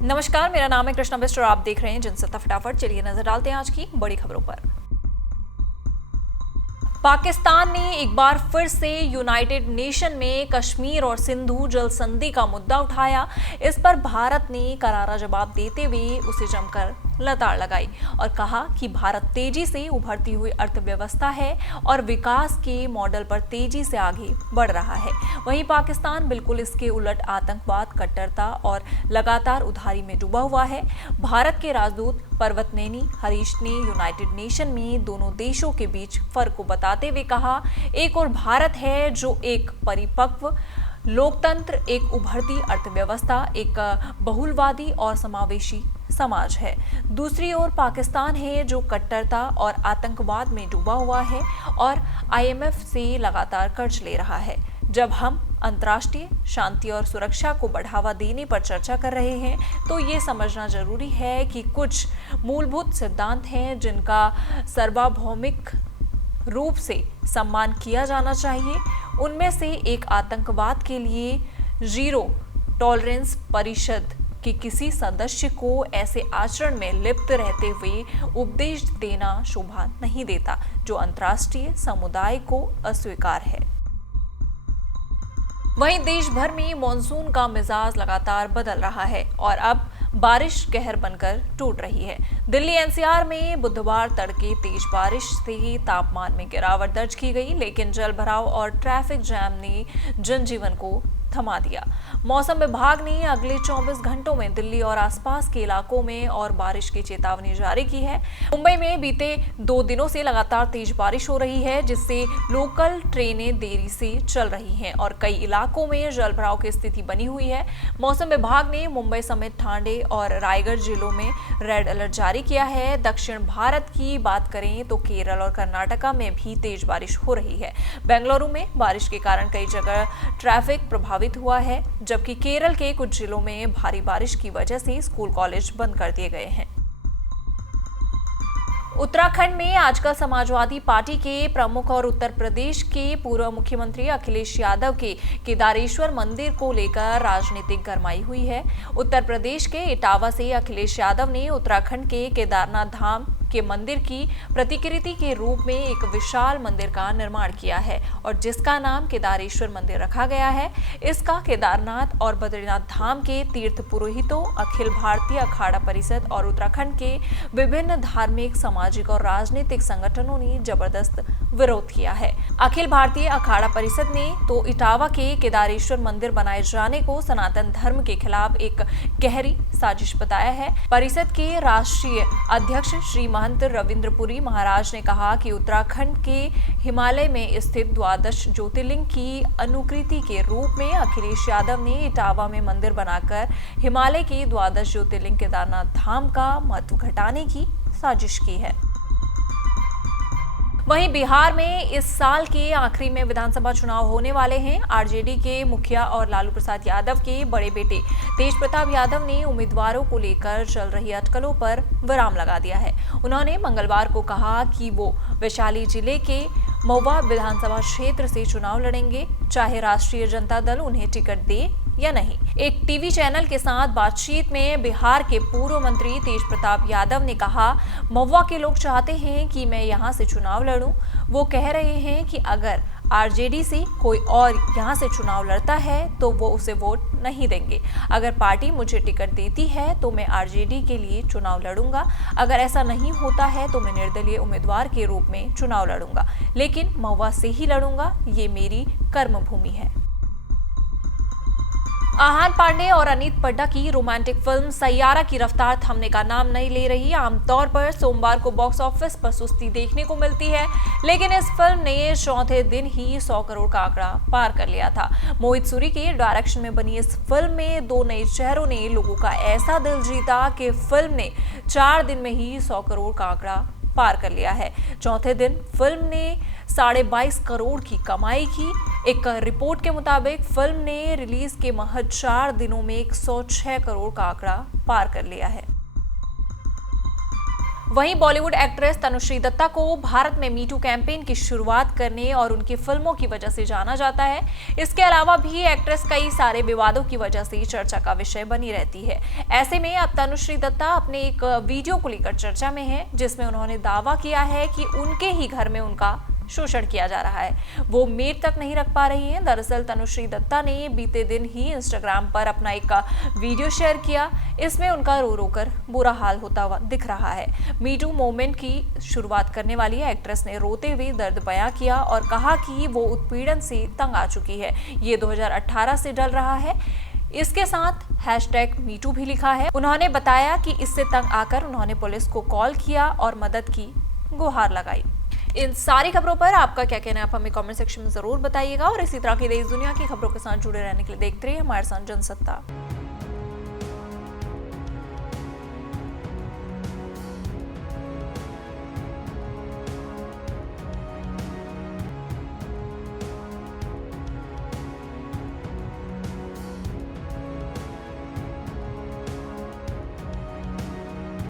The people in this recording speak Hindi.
नमस्कार, मेरा नाम है कृष्णा बिस्ट और आप देख रहे हैं जनसत्ता फटाफट। चलिए नजर डालते हैं आज की बड़ी खबरों पर। पाकिस्तान ने एक बार फिर से यूनाइटेड नेशन में कश्मीर और सिंधु जल संधि का मुद्दा उठाया। इस पर भारत ने करारा जवाब देते हुए उसे जमकर लताड़ लगाई और कहा कि भारत तेजी से उभरती हुई अर्थव्यवस्था है और विकास के मॉडल पर तेजी से आगे बढ़ रहा है। वहीं पाकिस्तान बिल्कुल इसके उलट आतंकवाद, कट्टरता और लगातार उधारी में डूबा हुआ है। भारत के राजदूत पर्वतनेनी हरीश ने यूनाइटेड नेशन में दोनों देशों के बीच फर्क को बताते हुए कहा, एक और भारत है जो एक परिपक्व लोकतंत्र, एक उभरती अर्थव्यवस्था, एक बहुलवादी और समावेशी समाज है। दूसरी ओर पाकिस्तान है जो कट्टरता और आतंकवाद में डूबा हुआ है और IMF से लगातार कर्ज ले रहा है। जब हम अंतर्राष्ट्रीय शांति और सुरक्षा को बढ़ावा देने पर चर्चा कर रहे हैं तो ये समझना जरूरी है कि कुछ मूलभूत सिद्धांत हैं जिनका सार्वभौमिक रूप से सम्मान किया जाना चाहिए। उनमें से एक आतंकवाद के लिए जीरो टॉलरेंस परिषद कि किसी सदस्य को ऐसे आचरण में लिप्त रहते हुए उपदेश देना शोभा नहीं देता जो अंतर्राष्ट्रीय समुदाय को अस्वीकार है। वहीं देश भर में मॉनसून का मिजाज लगातार बदल रहा है और अब बारिश कहर बनकर टूट रही है। दिल्ली NCR में बुधवार तड़के तेज बारिश से तापमान में गिरावट दर्ज की गई, लेकिन जलभराव और ट्रैफिक जैम ने जनजीवन को थमा दिया। मौसम विभाग ने अगले 24 घंटों में दिल्ली और आसपास के इलाकों में और बारिश की चेतावनी जारी की है। मुंबई में बीते 2 दिनों से लगातार तेज बारिश हो रही है, जिससे लोकल ट्रेनें देरी से चल रही हैं और कई इलाकों में जलभराव की स्थिति बनी हुई है। मौसम विभाग ने मुंबई समेत ठाणे और रायगढ़ जिलों में रेड अलर्ट जारी किया है। दक्षिण भारत की बात करें तो केरल और कर्नाटका में भी तेज बारिश हो रही है। बेंगलुरु में बारिश के कारण कई जगह ट्रैफिक प्रभावित हुआ है, जबकि केरल के कुछ जिलों में भारी बारिश की वजह से स्कूल कॉलेज बंद कर दिए गए हैं। उत्तराखंड में आजकल समाजवादी पार्टी के प्रमुख और उत्तर प्रदेश के पूर्व मुख्यमंत्री अखिलेश यादव के केदारेश्वर मंदिर को लेकर राजनीतिक गरमाई हुई है। उत्तर प्रदेश के इटावा से अखिलेश यादव ने उत्तराखंड के केदारनाथ धाम के मंदिर की प्रतिकृति के रूप में एक विशाल मंदिर का निर्माण किया है और जिसका नाम केदारेश्वर मंदिर रखा गया है। इसका केदारनाथ और बद्रीनाथ धाम के तीर्थ पुरोहितों, अखिल भारतीय अखाड़ा परिषद और उत्तराखंड के विभिन्न धार्मिक, सामाजिक और राजनीतिक संगठनों ने जबरदस्त विरोध किया है। अखिल भारतीय अखाड़ा परिषद ने तो इटावा के केदारेश्वर मंदिर बनाए जाने को सनातन धर्म के खिलाफ एक गहरी साजिश बताया है। परिषद के राष्ट्रीय अध्यक्ष श्री महंत रविंद्रपुरी महाराज ने कहा कि उत्तराखंड के हिमालय में स्थित द्वादश ज्योतिर्लिंग की अनुकृति के रूप में अखिलेश यादव ने इटावा में मंदिर बनाकर हिमालय के द्वादश ज्योतिर्लिंग केदारनाथ धाम का महत्व घटाने की साजिश की है। वहीं बिहार में इस साल के आखिरी में विधानसभा चुनाव होने वाले हैं। आरजेडी के मुखिया और लालू प्रसाद यादव के बड़े बेटे तेज प्रताप यादव ने उम्मीदवारों को लेकर चल रही अटकलों पर विराम लगा दिया है। उन्होंने मंगलवार को कहा कि वो वैशाली जिले के महुआ विधानसभा क्षेत्र से चुनाव लड़ेंगे, चाहे राष्ट्रीय जनता दल उन्हें टिकट दे या नहीं। एक टीवी चैनल के साथ बातचीत में बिहार के पूर्व मंत्री तेज प्रताप यादव ने कहा, महुआ के लोग चाहते हैं कि मैं यहां से चुनाव लड़ूं। वो कह रहे हैं कि अगर आरजेडी से कोई और यहां से चुनाव लड़ता है तो वो उसे वोट नहीं देंगे। अगर पार्टी मुझे टिकट देती है तो मैं आरजेडी के लिए चुनाव लड़ूंगा। अगर ऐसा नहीं होता है तो मैं निर्दलीय उम्मीदवार के रूप में चुनाव लड़ूंगा, लेकिन महुआ से ही लड़ूंगा। ये मेरी कर्मभूमि है। आहान पांडे और अनीत पड्डा की रोमांटिक फिल्म सैयारा की रफ्तार थमने का नाम नहीं ले रही। आमतौर पर सोमवार को बॉक्स ऑफिस पर सुस्ती देखने को मिलती है, लेकिन इस फिल्म ने चौथे दिन ही 100 करोड़ का आंकड़ा पार कर लिया था। मोहित सूरी के डायरेक्शन में बनी इस फिल्म में 2 नए चेहरों ने लोगों का ऐसा दिल जीता कि फिल्म ने 4 दिन में ही 100 करोड़ का आंकड़ा पार कर लिया है। चौथे दिन फिल्म ने 22.5 करोड़ की कमाई की। एक रिपोर्ट के मुताबिक फिल्म ने रिलीज के महज 4 दिनों में 106 करोड़ का आंकड़ा पार कर लिया है। वहीं बॉलीवुड एक्ट्रेस तनुश्री दत्ता को भारत में मीटू कैंपेन की शुरुआत करने और उनकी फिल्मों की वजह से जाना जाता है। इसके अलावा भी एक्ट्रेस कई सारे विवादों की वजह से चर्चा का विषय बनी रहती है। ऐसे में अब तनुश्री दत्ता अपने एक वीडियो को लेकर चर्चा में है, जिसमें उन्होंने दावा किया है कि उनके ही घर में उनका शोषण किया जा रहा है। वो मेड तक नहीं रख पा रही हैं। दरअसल तनुश्री दत्ता ने बीते दिन ही इंस्टाग्राम पर अपना एक वीडियो शेयर किया। इसमें उनका रो रो कर बुरा हाल होता हुआ दिख रहा है। मीटू मूवमेंट की शुरुआत करने वाली एक्ट्रेस ने रोते हुए दर्द बयां किया और कहा कि वो उत्पीड़न से तंग आ चुकी है। ये 2018 से डल रहा है। इसके साथ #मीटू भी लिखा है। उन्होंने बताया कि इससे तंग आकर उन्होंने पुलिस को कॉल किया और मदद की गुहार लगाई। इन सारी खबरों पर आपका क्या कहना है, आप हमें कमेंट सेक्शन में जरूर बताइएगा और इसी तरह की देश दुनिया की खबरों के साथ जुड़े रहने के लिए देखते रहिए हमारे साथ जनसत्ता।